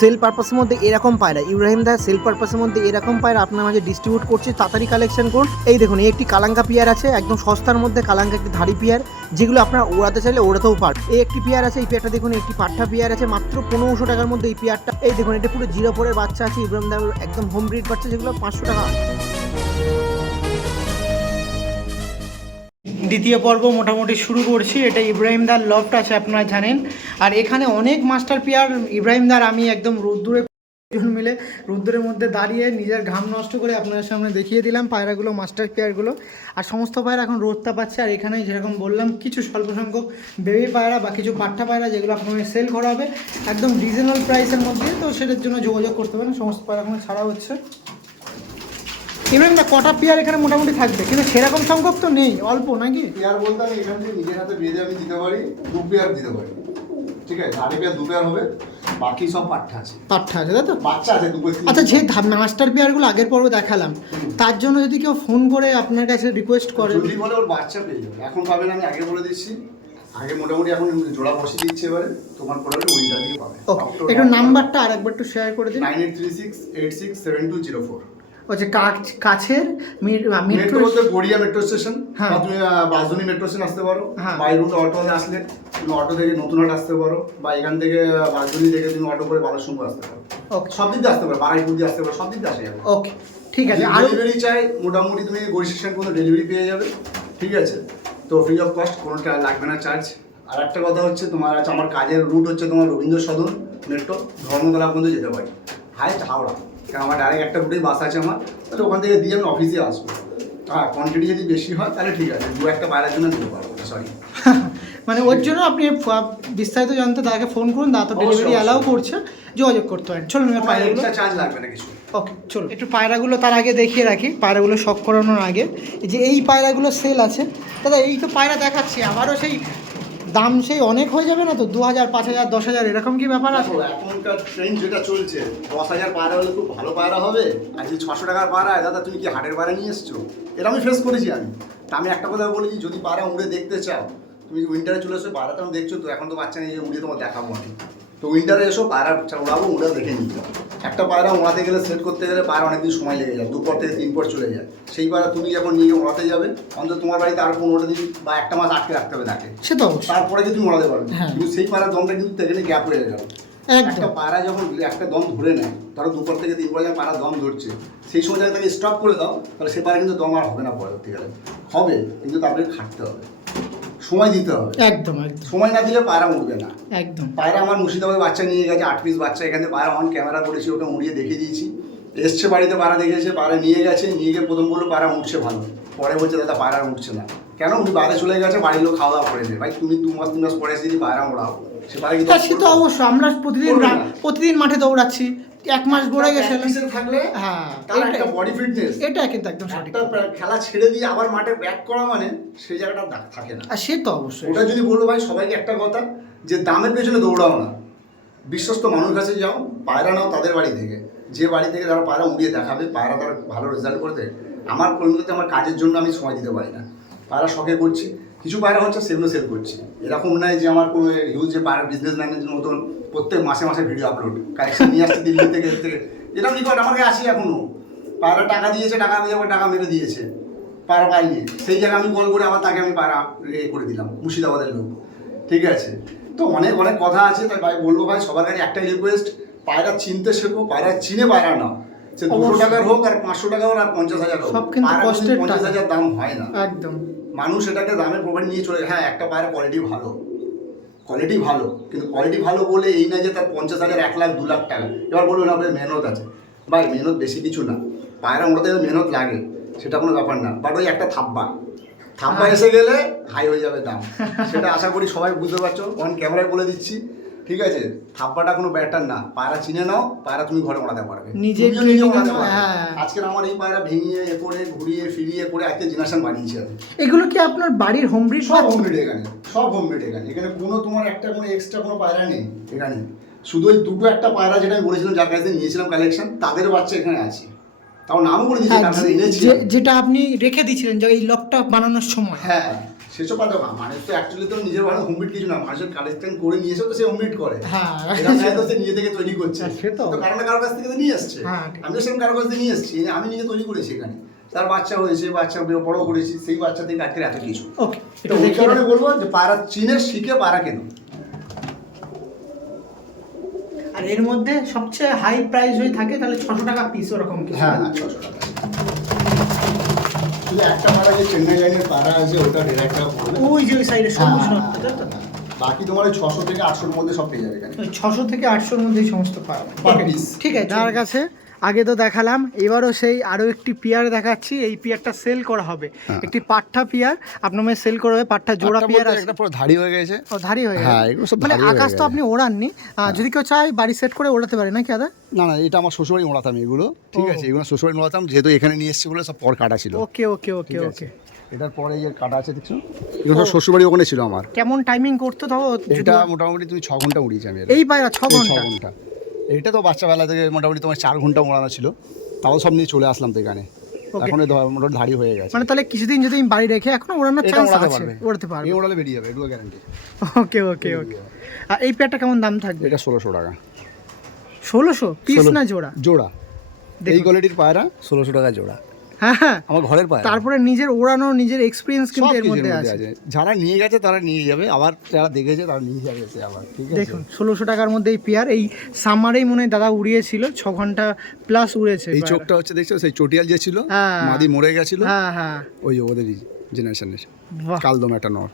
Sell পারপাসের মধ্যে এরকম পায়রা। ইব্রাহিম দা, সেল পারপাসের মধ্যে এরকম পায়রা আপনার মাঝে ডিস্ট্রিবিউট করছে, তাড়াতাড়ি কালেকশন করুন। এই দেখুন একটি কালাঙ্কা পিয়ার আছে, একদম সস্তার মধ্যে কালাঙ্কা একটি ধাড়ি পিয়ার, যেগুলো আপনারা ওড়াতে চাইলে ওড়াতেও পার এই একটি পিয়ার আছে, এই পিয়ারটা দেখুন, একটি পাঠা পিয়ার আছে, মাত্র পনেরোশো টাকার মধ্যে এই পিয়ারটা। এই দেখুন, এটা পুরো জিরো ফোরের বাচ্চা আছে, ইব্রাহিম দা একদম হোম ব্রিড বাচ্চা, যেগুলো পাঁচশো টাকা। দ্বিতীয় পর্ব মোটামুটি শুরু করছি। এটা ইব্রাহিম দার লফট আছে আপনারা জানেন। আর এখানে অনেক মাস্টার পিয়ার ইব্রাহিম দার আমি একদম রোদ্দুরে দুজন মিলে রোদ্দুরের মধ্যে দাঁড়িয়ে নিজের ঘাম নষ্ট করে আপনাদের সামনে দেখিয়ে দিলাম পায়রাগুলো মাস্টার পেয়ারগুলো আর সমস্ত পায়রা এখন রোদটা পাচ্ছে আর এখানে যেরকম বললাম, কিছু স্বল্প সংখ্যক বেবি পায়রা বা কিছু পাট্টা পায়রা যেগুলো আপনাদের সেল করা হবে। একদম রিজনেবল প্রাইসের মধ্যে, তো সেটার জন্য যোগাযোগ করতে পারেন। সমস্ত পায়রা এখন ছাড়া হচ্ছে। ইব্রাহিম দা কটা পেয়ার এখানে মোটামুটি থাকবে কিন্তু সেরকম সংখ্যক তো নেই অল্প নাকি? পেয়ার বলতে আমি এখান থেকে নিজের হাতে বেঁধে আমি দিতে পারি দু পেয়ার দিতে পারি। ঠিক আছে আড়াই পেয়ার দু পেয়ার হবে বাকি সব পাঠা আছে। পাট্টা আছে তাই তো? বাচ্চা আছে দু পেয়ার আচ্ছা যে মাস্টার পেয়ারগুলো আগের পর্বে দেখালাম তার জন্য যদি কেউ ফোন করে আপনার কাছে রিকোয়েস্ট করে যদি বলে ওর বাচ্চা পেয়ে যাবে এখন পাবেন আমি আগে বলে দিচ্ছি। আগে মোটামুটি এখন জোড়া বসিয়ে দিচ্ছে এবারে তোমার পরে উইন্টার দিকে পাবে। একটু নাম্বারটা আর একবার একটু শেয়ার করে দিন। Nine eight three six eight six seven two zero four হচ্ছে কাছ- কাছের মেট্রো বলতে গড়িয়া মেট্রো স্টেশন। হ্যাঁ। তুমি বাসদনি মেট্রো স্টেশন আসতে পারো। হ্যাঁ। বাই রুট অটো আসলে তুমি অটো থেকে নতুন হাট আসতে পারো বা এখান থেকে আহ, বাসদনি থেকে তুমি অটো করে বালাসুম্বর আসতে পারো। ওকে সব দিক দিয়ে আসতে পারো। বারাইপুর দিয়ে আসতে পারো। সব দিক দিয়ে আসে যাবে। ওকে ঠিক আছে। আরও ডেলিভারি চাই মোটামুটি তুমি গড়ি স্টেশন পর্যন্ত ডেলিভারি পেয়ে যাবে। ঠিক আছে? তো ফ্রি অফ কস্ট কোনোটা লাগবে না চার্জ আর একটা কথা হচ্ছে তোমার আছে আমার কাজের রুট হচ্ছে তোমার রবীন্দ্র সদন মেট্রো। ধর্মতলা পর্যন্ত যেতে পারি। হাইস্ট হাওড়া। আমার ডাইরেক্ট একটা রুটেই বাস আছে আমার। তাহলে ওখান থেকে দিয়ে আমি অফিসে আসব। হ্যাঁ কোয়ান্টিটি যদি বেশি হয় তাহলে ঠিক আছে। দু একটা বাইরের জন্য দিতে পারব সরি মানে ওর জন্য আপনি বিস্তারিত জানতে তাকে ফোন করুন দা তো অবশ্যই, ডেলিভারি অ্যালাউ করছে। যোগাযোগ করতে পারেন। চলুন এবার পায়রাগুলো। চার্জ লাগবে না কিছু। ওকে চলো একটু পায়রাগুলো তার আগে দেখিয়ে রাখি। পায়রাগুলো শখ করানোর আগে। যে এই পায়রাগুলো সেল আছে। দাদা এই তো পায়রা দেখাচ্ছি। আবারও সেই দাম সেই অনেক হয়ে যাবে না তো? দু হাজার, পাঁচ হাজার, দশ হাজার, এরকম কি ব্যাপার আছে? এখনকার ট্রেন্ড যেটা চলছে, দশ হাজার পায়রা হলে খুব ভালো পায়রা হবে। আর যদি ছশো টাকার পায়রা দাদা, তুমি কি হাটের পায়রা নিয়ে এসছো? এটা আমি ফেস করেছি আমি। তা আমি একটা কথা বলেছি যদি পায়রা উড়ে দেখতে চাও, তুমি উইন্টারে চলে এসো পায়রাটা আমি দেখছ তো, এখন তো বাচ্চা নিয়ে উড়িয়ে তোমার দেখাবো আমি। তো উইন্টারে এসো পায়রা উড়াবো উড়ে দেখে নিতে হবে। একটা পায়রা ওড়াতে গেলে সেট করতে গেলে পায়রা অনেকদিন সময় লেগে যায় দুপর থেকে তিন পর চলে যায়। সেই পায়রা তুমি যখন নিয়ে ওড়াতে যাবে অন্তত তোমার বাড়িতে আর পনেরো দিন বা একটা মাস আটকে রাখতে হবে তাকে। সে তো তারপরে কিন্তু উড়াতে পারবে। হ্যাঁ। কিন্তু সেই পায়রা দমটা কিন্তু তেখানে গ্যাপ হয়ে একদম। একটা পায়রা যখন একটা দম ধরে নেয় ধরো দুপুর থেকে তিন পরে যখন পায়রা দম ধরছে সেই সময় যদি তাকে স্টপ করে দাও তাহলে সে পায়রা কিন্তু দম আর হবে না পরবর্তীকালে। হবে কিন্তু তারপরে খাটতে হবে। সময় দিতে হবে। একদম একদম। সময় না দিলে পায়রা উঠবে না। একদম। পায়রা আমার মুর্শিদাবাদে বাচ্চা নিয়ে গেছে আট পিস বাচ্চা। এখানে পায়রা অন ক্যামেরা করেছি ওটা উড়িয়ে দেখে দিয়েছি। এসছে বাড়িতে পায়রা দেখেছে পায়রা নিয়ে গেছে। নিয়ে গিয়ে প্রথম বলল পায়রা উঠছে ভালো। পরে বলছে দাদা পায়রা উঠছে না। কেন উনি বাইরে চলে গেছে বাড়ির লোক খাওয়া দাওয়া করেছে ভাই তুমি দু মাস তিন মাস পরে এসে যদি পায়রা কি হ্যাঁ সে তো অবশ্যই আমরা প্রতিদিন। প্রতিদিন মাঠে দৌড়াচ্ছি এক মাস গড়ে গেছে। থাকলে হ্যাঁ তার একটা বডি ফিটনেস এটা কিন্তু একদম সঠিক। খেলা ছেড়ে দিয়ে আবার মাঠে ব্যাক করা মানে সেই জায়গাটা দাগ থাকে না। আর সে তো অবশ্যই। ওটা যদি বলব ভাই সবাইকে একটা কথা যে দামের পেছনে দৌড়াও না। বিশ্বস্ত মানুষ কাছে যাও পায়রা নাও তাদের বাড়ি থেকে। যে বাড়ি থেকে তারা পায়রা উড়িয়ে দেখাবে পায়রা তারা ভালো রেজাল্ট করতে। আমার কর্মীতে আমার কাজের জন্য আমি সময় দিতে পারি না। পায়রা শখে করছি। কিছু পায়রা হচ্ছে সেগুলো সেল করছি। এরকম নয় যে আমার কোনো হিউজ যে বিজনেস ম্যানের মতন প্রত্যেক মাসে মাসে ভিডিও আপলোড কালেকশন নিয়ে আসছে দিল্লি থেকে থেকে। এরকম রেকর্ড আমার কাছে আছে এখনও। পায়রা টাকা দিয়েছে, টাকা দিয়ে আবার টাকা মেরে দিয়েছে। পায়রা পাইনি। সেই জায়গায় আমি কল করে আবার তাকে আমি পায়রা এ করে দিলাম, মুর্শিদাবাদের লোক। ঠিক আছে? তো অনেক অনেক কথা আছে। তাই ভাই বলব ভাই, সবার কাছে একটাই রিকোয়েস্ট পায়রা চিনতে শেখো, পায়রা চিনে পায়রা নাও সে দুশো টাকার হোক আর পাঁচশো টাকা হোক আর পঞ্চাশ হাজার হোক সব কিন্তু কষ্টের পঞ্চাশ হাজার দাম হয় না। একদম। মানুষ এটাকে দামের প্রোভাইড নিয়ে চলে হ্যাঁ একটা পায়রা কোয়ালিটি ভালো কোয়ালিটি ভালো কিন্তু কোয়ালিটি ভালো বলে এই না যে তার পঞ্চাশ হাজার এক লাখ দু লাখ টাকা। এবার বলবেন না ভাই মেহনত আছে। ভাই মেহনত বেশি কিছু না। পায়রা ওটাতে মেহনত লাগে সেটা কোনো ব্যাপার না। বাট ওই একটা থাব্বা থাব্বা এসে গেলে হাই হয়ে যাবে দাম। সেটা আশা করি সবাই বুঝতে পারছ। অন ক্যামেরায় বলে দিচ্ছি। ঠিক আছে? থাব্বাটা কোনো ব্যাটার না। পায়রা চিনে নাও পায়রা তুমি ঘরে ওড়াতে পারবে। নিজে। হ্যাঁ। আজকের আমার এই পায়রা ভেঙিয়ে এ করে ঘুরিয়ে ফিরিয়ে করে আজকে জেনারেশন বানিয়েছি আমি। এগুলো কি আপনার বাড়ির হোম ব্রিড সব হোম মেড এখানে সব হোম মেড এখানে। এখানে কোনো তোমার একটা কোনো এক্সট্রা কোনো পায়রা নেই এখানে। শুধু ওই দুটো একটা পায়রা যেটা আমি বলেছিলাম যার কাছে নিয়েছিলাম কালেকশন তাদের বাচ্চা এখানে আছে। তাও নামও বলে দিয়েছি হ্যাঁ। যেটা আপনি রেখে দিয়েছিলেন যে এই লকটা বানানোর সময়। হ্যাঁ। সেসব মানুষ তো অ্যাকচুয়ালি তো নিজের ভালো হোমমেড কিছু না মানুষের কালেকশন করে নিয়ে তো সে হোমমেড করে। হ্যাঁ। তো সে নিজে থেকে তৈরি করছে। হ্যাঁ, সে তো। তো কারও না কারও কাছ থেকে নিয়ে আসছে হ্যাঁ, আমি তো সেরকম কারও কাছ থেকে নিয়ে এসেছি আমি নিজে তৈরি করেছি এখানে। তার বাচ্চা হয়েছে বাচ্চা বড় করেছি সেই বাচ্চা থেকে আজকের এত কিছু। ওকে তো ওই কারণে বলব যে পায়রা চিনে শিখে পায়রা কেন? আর এর মধ্যে সবচেয়ে হাই প্রাইস হয়ে থাকে তাহলে ছশো টাকা পিস ওরকম কিছু। হ্যাঁ হ্যাঁ ছশো টাকা একটা পাড়া যে চেন্নাই লাইনের পাড়া আছে ওটা দেড় এক টাকা পড়বে ওই যে ওই সাইডে সবুজ হ্যাঁ, নটটা তাই তো? বাকি তোমার ছশো থেকে আটশোর মধ্যে সব পেয়ে যাবে ছশো থেকে আটশোর মধ্যে সমস্ত পাওয়া ঠিক আছে যার কাছে আগে তো দেখালাম এবারও সেই আরও একটি পিয়ার দেখাচ্ছি এই পিয়ারটা সেল করা হবে। হ্যাঁ। একটি পাট্টা পিয়ার আপনার মানে সেল করা হবে পাট্টা জোড়া পিয়ার আছে। পুরো ধাড়ি হয়ে গেছে। ও ধারি হয়ে গেছে। হ্যাঁ, মানে আকাশ তো আপনি ওড়াননি। যদি কেউ চায় বাড়ি সেট করে ওড়াতে পারে নাকি দাদা না না এটা আমার শ্বশুরবাড়ি ওড়াতাম এগুলো ঠিক আছে এগুলো শ্বশুরবাড়ি ওড়াতাম যেহেতু এখানে নিয়ে এসেছি বলে সব পর কাটা ছিল। ওকে ওকে ওকে ওকে। এটার পরে যে কাটা আছে দেখছ? এগুলো সব শ্বশুরবাড়ি ওখানে ছিল আমার। কেমন টাইমিং করতে তাও? এটা মোটামুটি তুমি ছ ঘণ্টা উড়িয়েছি আমি। এই পায়রা ছ এই ছ ঘণ্টা। এইটা তো বাচ্চাবেলা থেকে মোটামুটি তোমার চার ঘণ্টা মোড়ানো ছিল। তাও সব নিয়ে চলে আসলাম তো এখানে। এখন মোটামুটি ধাড়ি হয়ে গেছে। মানে তাহলে কিছুদিন যদি আমি বাড়ি রেখে এখন ওড়ানোর চান্স ওড়াতে আছে। পারবে। ওড়াতে পারবে। ওড়ালে বেরিয়ে যাবে এগুলো গ্যারান্টি ওকে ওকে ওকে আর এই পেয়ারটা কেমন দাম থাকবে? এটা ষোলোশো টাকা। ষোলোশো? পিস না জোড়া? জোড়া। এই কোয়ালিটির পায়রা ষোলোশো টাকা জোড়া। হ্যাঁ হ্যাঁ। আমার ঘরের পায়রা তারপরে নিজের ওড়ানোর নিজের এক্সপিরিয়েন্স কিন্তু এর মধ্যে আছে। যারা নিয়ে গেছে তারা নিয়ে যাবে। আবার যারা দেখেছে তারা নিয়ে যাবে আবার। ঠিক আছে? দেখুন ষোলোশো টাকার মধ্যে এই পেয়ার এই সামারেই মনে হয় দাদা উড়িয়েছিল ছ ঘণ্টা প্লাস উড়েছে এই চোখটা হচ্ছে দেখছ? সেই চটিয়াল যে ছিল হ্যাঁ। মাদি মরে গেছিল। হ্যাঁ হ্যাঁ। ওই যে ওদেরই জেনারেশনের কালদম একটা নর।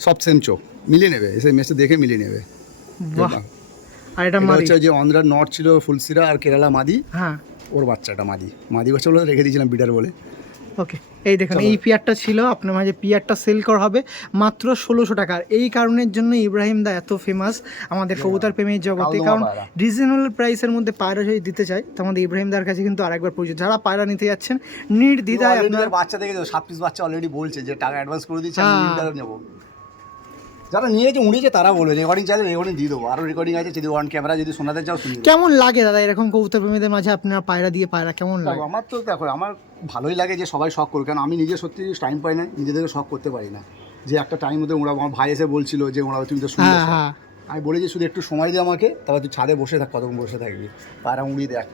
সব সেম চোখ। মিলিয়ে নেবে। এসে মেসে দেখে মিলিয়ে নেবে। বাহ। আর এটা হচ্ছে যে অন্ধ্রার নর ছিল ফুলসিরা আর কেরালা মাদি। হ্যাঁ। ওর বাচ্চাটা মাদি। মাদি বাচ্চা বলে রেখে দিয়েছিলাম বিডার বলে। ওকে এই দেখুন এই পিয়ারটা ছিল আপনার মাঝে পিয়ারটা সেল করা হবে মাত্র ষোলোশো টাকার এই কারণের জন্য ইব্রাহিম দা এত ফেমাস আমাদের কবুতর প্রেমের জগতে। কারণ। রিজনেবল প্রাইসের মধ্যে পায়রা যদি দিতে চাই তো আমাদের ইব্রাহিম দার কাছে কিন্তু আরেকবার প্রয়োজন যারা পায়রা নিতে যাচ্ছেন নির্দ্বিধায় আপনার বাচ্চা দেখে সাত পিস বাচ্চা অলরেডি বলছে যে টাকা অ্যাডভান্স করে দিচ্ছে হ্যাঁ। নেব। যারা নিয়েছে উড়িয়েছে তারা বলবে রেকর্ডিং চাইলে রেকর্ডিং দিয়ে দেবো। আরও রেকর্ডিং আছে যদি ওয়ান ক্যামেরা যদি শোনাতে চাও শুনি কেমন লাগে দাদা এরকম কবুতর প্রেমীদের মাঝে আপনারা পায়রা দিয়ে পায়রা কেমন লাগে? আমার তো দেখো আমার ভালোই লাগে যে সবাই শখ করুক। কারণ আমি নিজে সত্যি টাইম পাই না নিজেদেরকে শখ করতে পারি না। যে একটা টাইম মধ্যে ওরা আমার ভাই এসে বলছিল যে ওরা তুমি তো শুনলে হ্যাঁ হ্যাঁ। আমি বলেছি শুধু একটু সময় দে আমাকে তারপর তুই ছাদে বসে থাক কতক্ষণ বসে থাকবি? পায়রা উড়িয়ে দেখ।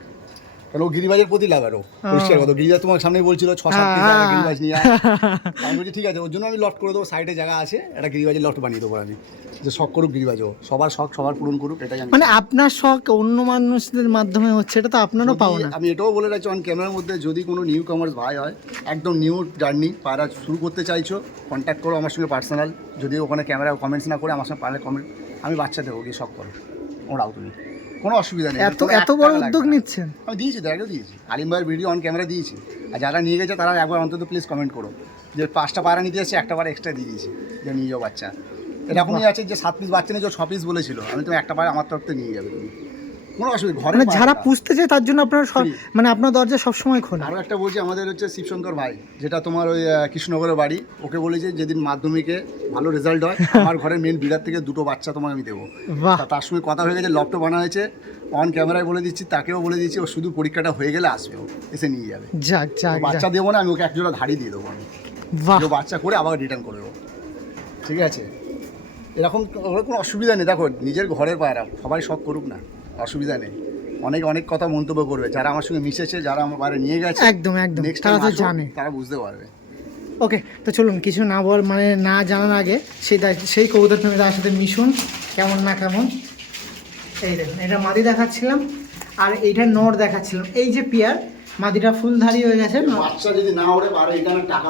কারণ ও গিরিবাজের প্রতি লাভ আরও পরিষ্কার কথা। গিরিবাজ তোমার সামনে বলছিল ছ সাত পিস হ্যাঁ। গিরিবাজ নিয়ে আমি বলছি ঠিক আছে ওর জন্য আমি লট করে দেবো সাইডে জায়গা আছে একটা গিরিবাজের লট বানিয়ে দেবো আমি। যে শখ করুক গিরিবাজও সবার শখ সবার পূরণ করুক এটাই আমি মানে আপনার শখ অন্য মানুষদের মাধ্যমে হচ্ছে এটা তো আপনারও যদি- পাও না আমি এটাও বলে রাখছি অন ক্যামেরার মধ্যে যদি কোনো নিউ কমার্স ভাই হয় একদম নিউ জার্নি পায়রা শুরু করতে চাইছো কন্ট্যাক্ট করো আমার সঙ্গে পার্সোনাল যদি ওখানে ক্যামেরা কমেন্টস না করে আমার সঙ্গে পারলে কমেন্ট আমি বাচ্চা দেবো গিয়ে সব করো ওরাও তুমি। কোনো অসুবিধা নেই। এত এত বড় উদ্যোগ নিচ্ছেন? আমি দিয়েছি তো আগেও দিয়েছি। আলিম ভাইয়ের ভিডিও অন ক্যামেরা দিয়েছি। আর যারা নিয়ে গেছে তারা একবার অন্তত প্লিজ কমেন্ট করো। যে পাঁচটা পাড়া নিতে এসেছে একটা পায়রা এক্সট্রা দিয়ে দিয়েছি যে নিয়ে যাও বাচ্চা। এরকমই আছে যে সাত পিস বাচ্চা নিয়ে ছ পিস বলেছিল। আমি তুমি একটা পাড়া আমার তরফ থেকে নিয়ে যাবে। তুমি কোনো অসুবিধা ঘরে মানে যারা পুষতে চায় তার জন্য আপনার মানে আপনার দরজা সবসময় খোলা। আরও একটা বলছি আমাদের হচ্ছে শিবশঙ্কর ভাই যেটা তোমার ওই কৃষ্ণনগরের বাড়ি ওকে বলেছে যেদিন মাধ্যমিকে ভালো রেজাল্ট হয় আমার ঘরের মেন বিড়ার থেকে দুটো বাচ্চা তোমাকে আমি দেবো। তার সঙ্গে কথা হয়ে গেছে লপটপ বানা হয়েছে অন ক্যামেরায় বলে দিচ্ছি তাকেও বলে দিচ্ছি ও শুধু পরীক্ষাটা হয়ে গেলে আসবে ও এসে নিয়ে যাবে। যাক যাক বাচ্চা দেবো না আমি ওকে একজোড়া ধাড়ি দিয়ে দেবো আমি। বাচ্চা করে আবার রিটার্ন করে দেবো। ঠিক আছে? এরকম কোনো অসুবিধা নেই। দেখো নিজের ঘরের পায়রা সবাই শখ করুক না। অসুবিধা নেই। অনেক অনেক কথা মন্তব্য করবে। যারা আমার সঙ্গে মিশেছে যারা আমার বাইরে নিয়ে গেছে একদম একদম। নেক্সট তারা তো জানে। তারা বুঝতে পারবে। ওকে তো চলুন কিছু না বল মানে না জানার আগে সেই সেই কবুতর তুমি তার সাথে মিশুন কেমন না কেমন? এই দেখুন এটা মাদি দেখাচ্ছিলাম আর এইটা নর দেখাচ্ছিলাম। এই যে পিয়ার মাদিটা ফুলধারি হয়ে গেছে বাচ্চা যদি না ওড়ে টাকা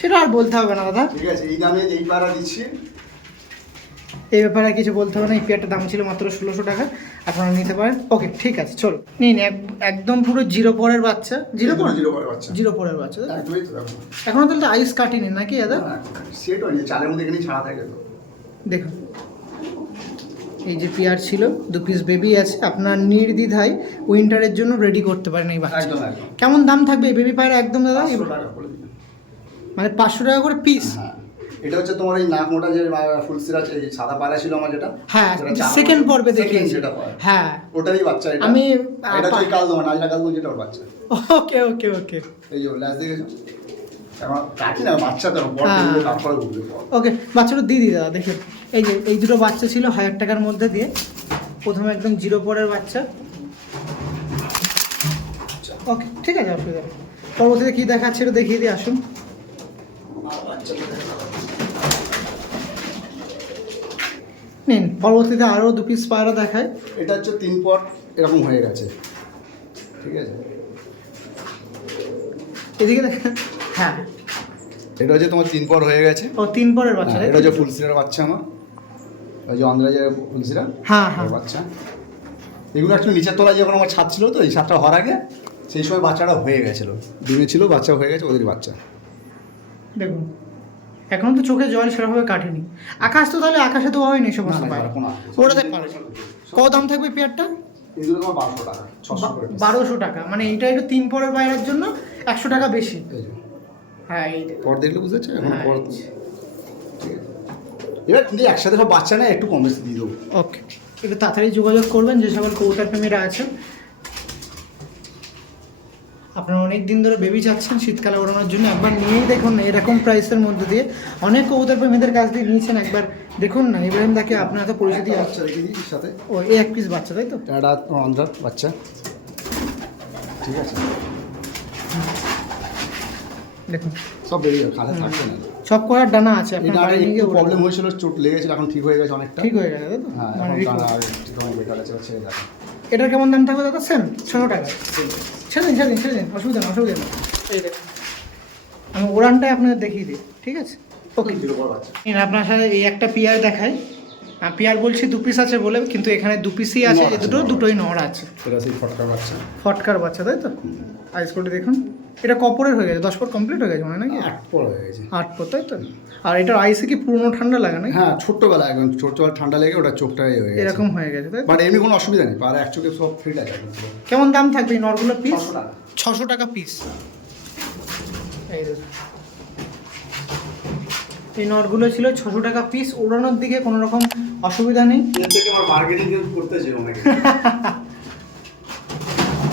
সেটা আর বলতে হবে না দাদা। ঠিক আছে এই দামে এই পাড়া দিচ্ছি। এই ব্যাপারে কিছু বলতে হবে না এই পেয়ারটার দাম ছিল মাত্র ষোলোশো টাকা আপনারা নিতে পারেন। ওকে ঠিক আছে চলো। নিন এক- একদম পুরো জিরো পরের বাচ্চা। জিরো পর জিরো পরে বাচ্চা। জিরো পরের বাচ্চা এখনও তাহলে আইস কাটিনি নাকি দাদা? সেট হয়নি চালের মধ্যে এখানেই ছাড়া থাকে তো। দেখুন এই যে পেয়ার ছিল দু পিস বেবি আছে আপনার নির্দ্বিধায় উইন্টারের জন্য রেডি করতে পারেন এই বাচ্চা। কেমন দাম থাকবে এই বেবি পায়রা একদম দাদা। মানে পাঁচশো টাকা করে পিস এটা হচ্ছে তোমার এই নাক মোটা যে ফুলসিরা এই সাদা পায়রা ছিল আমার যেটা হ্যাঁ সেকেন্ড পর্বে যেটা পায়। হ্যাঁ। ওটারই বাচ্চা এটা। আমি, এটা আহ, কাল তোমার নাজরা কাল যেটা ওর বাচ্চা। ওকে ওকে ওকে। এই যে ল্যাস দেখেছ? হ্যাঁ। ওকে বাচ্চাটা দিয়ে দিই দাদা দেখে এই যে এই দুটো বাচ্চা ছিল হাজার টাকার মধ্যে দিয়ে। প্রথমে একদম জিরো পরের বাচ্চা। ওকে ঠিক আছে অসুবিধা পরবর্তীতে কী দেখাচ্ছে এটা দেখিয়ে দিয়ে আসুন। নিন পরবর্তীতে আরও দু পিস পায়রা দেখায় এটা হচ্ছে তিন পট এরকম হয়ে গেছে। ঠিক আছে? এদিকে দেখেন। হ্যাঁ। এটা হচ্ছে তোমার তিন পট হয়ে গেছে। ও তিন পরের বাচ্চা হ্যাঁ, এটা? হচ্ছে ফুলসিরার বাচ্চা আমার। ওই যে অন্ধ্রাজের ফুলসিরা হ্যাঁ হ্যাঁ। বাচ্চা। এগুলো অ্যাকচুয়ালি নিচের তলায় যখন আমার ছাদ ছিল তো এই ছাদটা হওয়ার আগে সেই সময় বাচ্চাটা হয়ে গেছিল। ডিমে ছিল বাচ্চা হয়ে গেছে ওদের বাচ্চা। দেখুন। এখনও তো চোখে জল সেরকমভাবে কাটেনি। আকাশ তো তাহলে আকাশে তো হয়নি না, সমস্ত পায়রা ওটাতে পারে। কত দাম থাকবে পেয়ারটা? বারোশো টাকা মানে এইটা একটু তিন পরের বাইরের জন্য একশো টাকা বেশি। হ্যাঁ পর দেখলে হ্যাঁ, এবার কিন্তু একসাথে সব বাচ্চা নেয় একটু কম দিয়ে দেবো ওকে। একটু তাড়াতাড়ি যোগাযোগ করবেন যে সকল কবুতর প্রেমীরা আছেন। আপনারা অনেক দিন ধরে বেবি চাচ্ছেন শীতকালে ওড়ানোর জন্য। একবার নিয়েই দেখুন না এরকম প্রাইসের মধ্যে দিয়ে। অনেক কবুতর প্রেমীদের কাছ দিয়ে নিয়েছেন একবার। দেখুন না ইব্রাহিম দাকে আপনার তো পরিচিতি বাচ্চা রেখে দিই সাথে। ও এই এক পিস বাচ্চা তাই তো? এটা অন্ধ্রার বাচ্চা। ঠিক আছে। দেখুন। সব বেরিয়ে যাবে খালে থাকবে না। সব করার ডানা আছে আপনার বাড়ি নিয়ে প্রবলেম হয়েছিল চোট লেগেছিল এখন ঠিক হয়ে গেছে অনেকটা। ঠিক হয়ে গেছে তো? হ্যাঁ মানে এখন ছেড়ে দেখো। কেমন দাম থাকবে দাদা? সেম ছশো টাকা। ছেড়ে দিন ছেড়ে দিন ছেড়ে দিন অসুবিধা নেই অসুবিধা নেই। এই দেখুন আমি উড়ানটাই আপনাদের দেখিয়ে দিই ঠিক আছে? ওকে। আপনার সাথে এই একটা পিয়ার দেখাই। পিয়ার বলছি দু পিস আছে বলে কিন্তু এখানে দু পিসই আছে দুটো দুটোই নড় আছে। ফটকার বাচ্চা। ফটকার বাচ্চা তাই তো? আইস কোটে দেখুন। এটা কপরের হয়ে গেছে দশ পর কমপ্লিট হয়ে গেছে মানে নাকি? আট পর হয়ে গেছে। আট পর তাই তো? আর এটার আইসে কি পুরনো ঠান্ডা লাগে না হ্যাঁ ছোট্টবেলা একদম ছোট ছোট ঠান্ডা লেগে ওটা চোখটা হয়ে গেছে। এরকম হয়ে গেছে তাই? বাট এমনি কোনো অসুবিধা নেই পারে এক চোখে সব ফিট আছে কেমন দাম থাকবে এই নরগুলোর পিস ছশো টাকা। পিস এই এই নটগুলো ছিল ছশো টাকা পিস ওড়ানোর দিকে কোনো রকম অসুবিধা নেই। মার্কেটিং করতেছে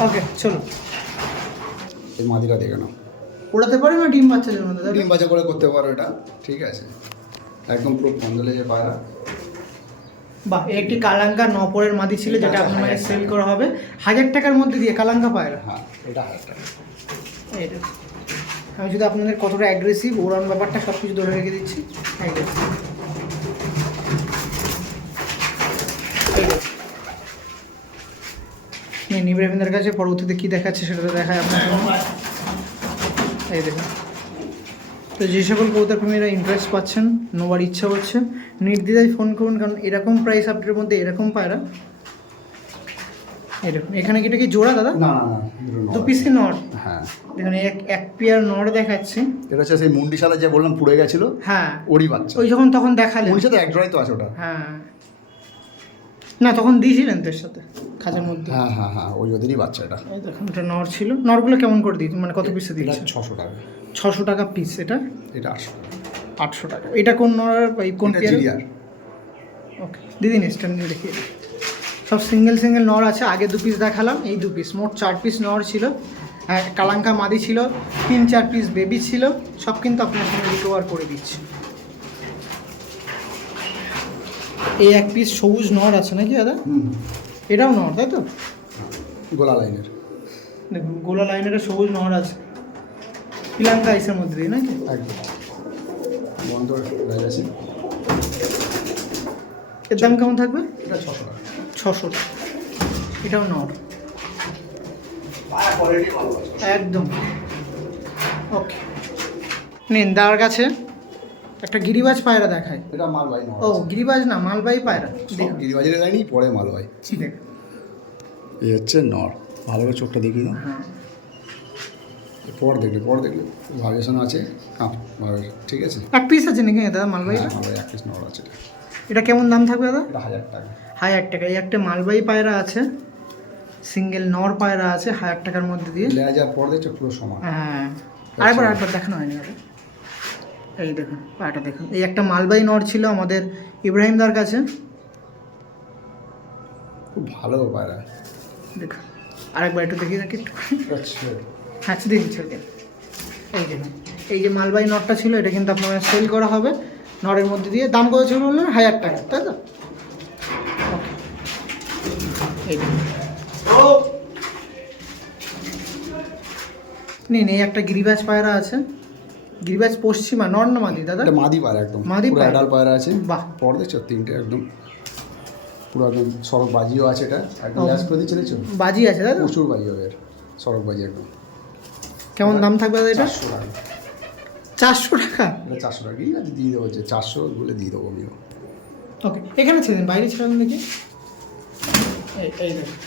ওকে চলো এই মাদিরা দেখে নাও। ওড়াতে পারে না ডিম বাচ্চার জন্য দাদা ডিম বাচ্চা করে করতে পারো এটা ঠিক আছে। একদম পুরো পন্দলে যে পায়রা। বাহ এই একটি কালাঙ্কা নপরের মাদি ছিল যেটা আপনার মায়ের সেল করা হবে। হাজার টাকার মধ্যে দিয়ে কালাঙ্কা পায়রা? হ্যাঁ এটা হাজার টাকা। এই দেখুন। আমি শুধু আপনাদের কতটা অ্যাগ্রেসিভ ওড়ান ব্যাপারটা সব কিছু ধরে রেখে দিচ্ছি। এই দেখুন। এই দেখুন। নিন ইব্রাহিমদের কাছে পরবর্তীতে কী দেখাচ্ছে সেটা দেখায় আপনার। এই দেখুন। তো যে সকল কবুতর প্রেমীরা ইন্টারেস্ট পাচ্ছেন নোবার ইচ্ছা হচ্ছে নির্দ্বিধায় ফোন করুন কারণ এরকম প্রাইস আপডেটের মধ্যে এরকম পায়রা। এরকম এখানে কি এটা কি জোড়া দাদা? না নর। দু পিসি নট হ্যাঁ। এখানে এক এক পেয়ার নড় দেখাচ্ছি। এটা হচ্ছে সেই মুন্ডিশালা যে বললাম পুড়ে গেছিল হ্যাঁ। ওরই বাচ্চা। ওই যখন তখন দেখালেন। মুন্ডিশাতে এক জোড়াই তো আছে ওটা। হ্যাঁ। না তখন দিয়েছিলেন তোর সাথে খাঁচার মধ্যে। হ্যাঁ হ্যাঁ হ্যাঁ ওই ওদেরই বাচ্চা এটা এই দেখুন এটা নর ছিল। নরগুলো কেমন করে দিই মানে কত পিসে দিয়েছে? ছশো টাকা। ছশো টাকা পিস এটা? এটা আটশো টাকা। আটশো টাকা। এটা কোন নর কোন পেয়ার? ওকে দিদি স্ট্যান্ড নিয়ে দিই। সব সিঙ্গেল সিঙ্গেল নর আছে আগে দু পিস দেখালাম এই দু পিস মোট চার পিস নর ছিল। আর কালাঙ্কা মাদি ছিল তিন চার পিস বেবি ছিল সব কিন্তু আপনার সঙ্গে রিকভার করে দিচ্ছি। এই এক পিস সবুজ নর আছে নাকি দাদা? এটাও নর তাই তো? গোলা লাইনের। দেখুন গোলা লাইনের সবুজ নর আছে। পিলাঙ্কা আইসের মধ্যে নাকি? একদম। বন্ধ গেছে। এর দাম কেমন থাকবে? এটা ছশো টাকা। ছশো এটাও নর। আছে। একদম। ওকে। নিন দাঁড়ার কাছে। একটা গিরিবাজ পায়রা দেখায়। এটা মালবাই নয় ও গিরিবাজ না মালবাই পায়রা। গিরিবাজের লাইনই পরে মালবাই দেখুন এই হচ্ছে নর। ভালো করে চোখটা দেখি না হ্যাঁ। পর দেখলে পর দেখলে। ভাইব্রেশন আছে? হ্যাঁ ঠিক আছে? এক পিস আছে নাকি দাদা মালবাইটা হ্যাঁ মালবাই এক পিস নর আছে। এটা। কেমন দাম থাকবে দাদা? এটা হাজার টাকা। হাজার টাকা। এই একটা মালবাই পায়রা আছে। সিঙ্গেল নর পায়রা আছে হাজার টাকার মধ্যে দিয়ে। লেয়ার যাওয়ার পর দেখছ পুরো সমান। হ্যাঁ। আরেকবার আরেকবার দেখানো হয়নি এই দেখুন পায়রাটা দেখুন। এই একটা মালবাহী নর ছিল আমাদের ইব্রাহিমদার কাছে। খুব ভালো পায়রা। দেখুন আরেকবার একটু দেখিয়ে রাখি একটু। আচ্ছা। হ্যাঁ দেখি ছেড়ে এই দেখুন এই যে মালবাহী নটটা ছিল এটা কিন্তু আপনারা সেল করা হবে। নরের মধ্যে দিয়ে দাম কত ছিল বললেন? হাজার টাকা তাই তো. এই দেখুন। নিন এই একটা গিরিবাজ পায়রা আছে। গিরিবাজ পশ্চিমা নর না মাদি দাদা? এটা মাদি পায়রা একদম মাদি পায়রা? পায়রা আছে। বাহ। পর দেখছ? তিনটে একদম পুরো একদম সড়ক বাজিও আছে এটা। একদম। ল্যাস করে দিচ্ছে দেখছ? বাজি আছে দাদা? প্রচুর বাজি হবে এর সড়ক বাজি একদম। কেমন দাম থাকবে দাদা এটা? চারশো টাকা। চারশো টাকা? এটা চারশো টাকা ঠিক আছে? দিয়ে দেবো যে চারশো বলে দিয়ে দেবো আমিও ওকে এখানে ছিলেন বাইরে ছিলাম দেখি। এই এই দেখুন।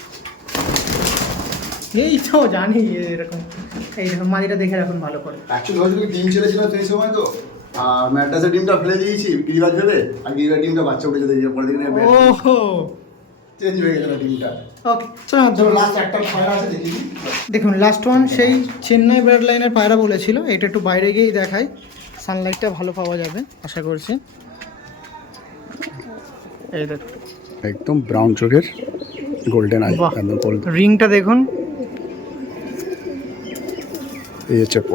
এই তো জানি এরকম। এই দেখুন মাদিটা দেখে রাখুন ভালো করে। অ্যাকচুয়ালি হয়তো ডিম ছেড়েছিল সেই সময় তো আর ম্যাড্রাসের ডিমটা ফেলে দিয়েছি গিরিবাজ ভেবে আর গিরিবাজ ডিমটা বাচ্চা উঠে যেতে পরে দিকে ওহো! চেঞ্জ হয়ে গেছে ডিমটা। ওকে চলো লাস্ট একটা পায়রা আছে দেখি। দেখুন লাস্ট ওয়ান সেই চেন্নাই ব্রাড লাইনের পায়রা বলেছিল এটা একটু বাইরে গিয়েই দেখাই। সানলাইটটা ভালো পাওয়া যাবে আশা করছি। এই দেখুন একদম ব্রাউন চোখের গোল্ডেন আই একদম রিংটা দেখুন। এই হচ্ছে প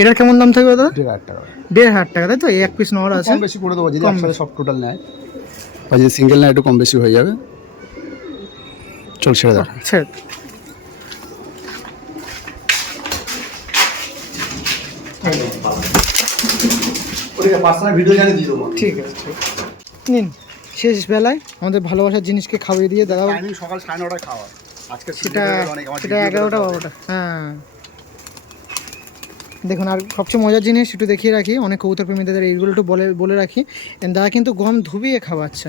এটার কেমন দাম থাকবে দাদা? দেড় হাজার টাকা। দেড় হাজার টাকা তাই তো? এই এক পিস নেওয়ার আছে? কম বেশি করে দেবো যদি একসাথে সব টোটাল নেয়। বা যদি সিঙ্গেল নেয় একটু কম বেশি হয়ে যাবে। চল ছেড়ে দেখা ছেড়ে ঠিক আছে। নিন। শেষ বেলায় আমাদের ভালোবাসার জিনিসকে খাওয়িয়ে দিয়ে দাদা সকাল সাড়ে নটায় খাওয়া। আজকে সেটা সেটা এগারোটা বারোটা। হ্যাঁ। দেখুন আর সবচেয়ে মজার জিনিস একটু দেখিয়ে রাখি অনেক কবুতর প্রেমীদের এইগুলো একটু বলে বলে রাখি দাদা কিন্তু গম ধুবিয়ে খাওয়াচ্ছে।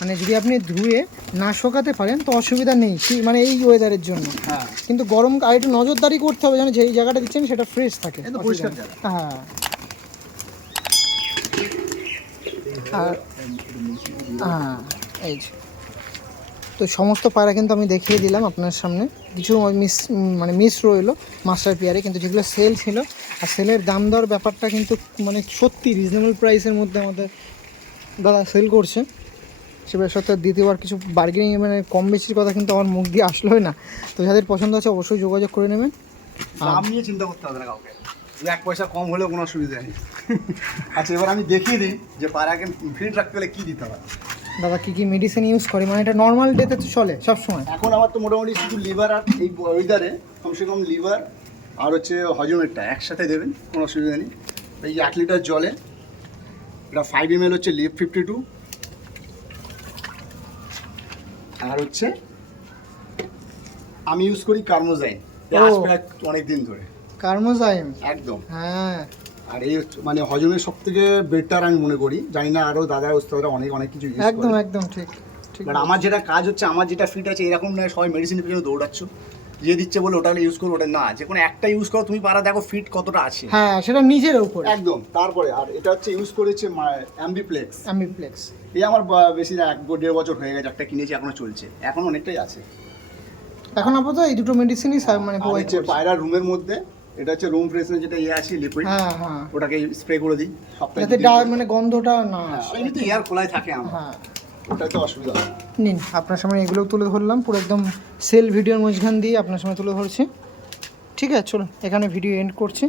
মানে যদি আপনি ধুয়ে না শোকাতে পারেন তো অসুবিধা নেই কি- মানে এই ওয়েদারের জন্য। হ্যাঁ। কিন্তু গরম আর একটু নজরদারি করতে হবে যেন যেই জায়গাটা দিচ্ছেন সেটা ফ্রেশ থাকে। হ্যাঁ। আর হ্যাঁ এই যে। তো সমস্ত পায়রা কিন্তু আমি দেখিয়ে দিলাম আপনার সামনে। কিছু মিস মানে মিস রইল মাস্টার পেয়ারে, কিন্তু যেগুলো সেল ছিল, আর সেলের দাম দর ব্যাপারটা কিন্তু মানে সত্যি রিজনেবল প্রাইসের মধ্যে আমাদের দাদা সেল করছে। সে সত্ত্বেও দ্বিতীয়বার কিছু বার্গেনিং মানে কম বেশির কথা কিন্তু আমার মুখ দিয়ে আসলোই না। তো যাদের পছন্দ আছে অবশ্যই যোগাযোগ করে নেবেন। নিয়ে চিন্তা করতে হবে না কাউকে। এক পয়সা কম হলেও কোনো অসুবিধা নেই। আচ্ছা এবার আমি দেখিয়ে দিই যে পায়রাকে ফিট রাখতে হলে কী দিতে হবে দাদা কী কী মেডিসিন ইউজ করে? মানে এটা নর্মাল ডেতে তো চলে সব সময় এখন আমার তো মোটামুটি শুধু লিভার আর এই ওয়েদারে কমসে কম লিভার আর হচ্ছে হজমেরটা একসাথে দেবেন কোনো অসুবিধা নেই। এই এক লিটার জলে এটা ফাইভ এম এল হচ্ছে লিভ ফিফটি টু আর হচ্ছে আমি ইউজ করি কার্মোজাইন অনেক দিন ধরে। কার্মোজাইম একদম। হ্যাঁ। আর এই মানে হজমের সব থেকে বেটার আমি মনে করি। জানি না আরও দাদা ওস্তাদরা অনেক অনেক কিছু একদম একদম ঠিক ঠিক বাট আমার যেটা কাজ হচ্ছে আমার যেটা ফিট আছে এরকম নয় সবাই মেডিসিনের পিছনে দৌড়াচ্ছ। যে দিচ্ছে বলে ওটা ইউজ করো ওটা না। যে কোনো একটা ইউজ করো তুমি পারা দেখো ফিট কতটা আছে। হ্যাঁ সেটা নিজের উপর। একদম তারপরে আর এটা হচ্ছে ইউজ করেছে অ্যাম্বিপ্লেক্স অ্যামিপ্লেক্স এই আমার বেশি না এক দেড় বছর হয়ে গেছে একটা কিনেছি এখনও চলছে। এখন অনেকটাই আছে। এখন আপাতত এই দুটো মেডিসিনই মানে পায়রা রুমের মধ্যে এটা হচ্ছে রুম ফ্রেশনার যেটা ইয়ে আছে লিকুইড হ্যাঁ হ্যাঁ। ওটাকে স্প্রে করে দিই সপ্তাহে যাতে। মানে গন্ধটা না হ্যাঁ, আসে। তো এয়ার খোলাই থাকে আমার। হ্যাঁ। ওটাতে অসুবিধা। নিন আপনার সামনে এগুলোও তুলে ধরলাম পুরো একদম সেল ভিডিওর মাঝখান দিয়ে আপনার সামনে তুলে ধরছি। ঠিক আছে চলুন এখানে ভিডিও এন্ড করছি।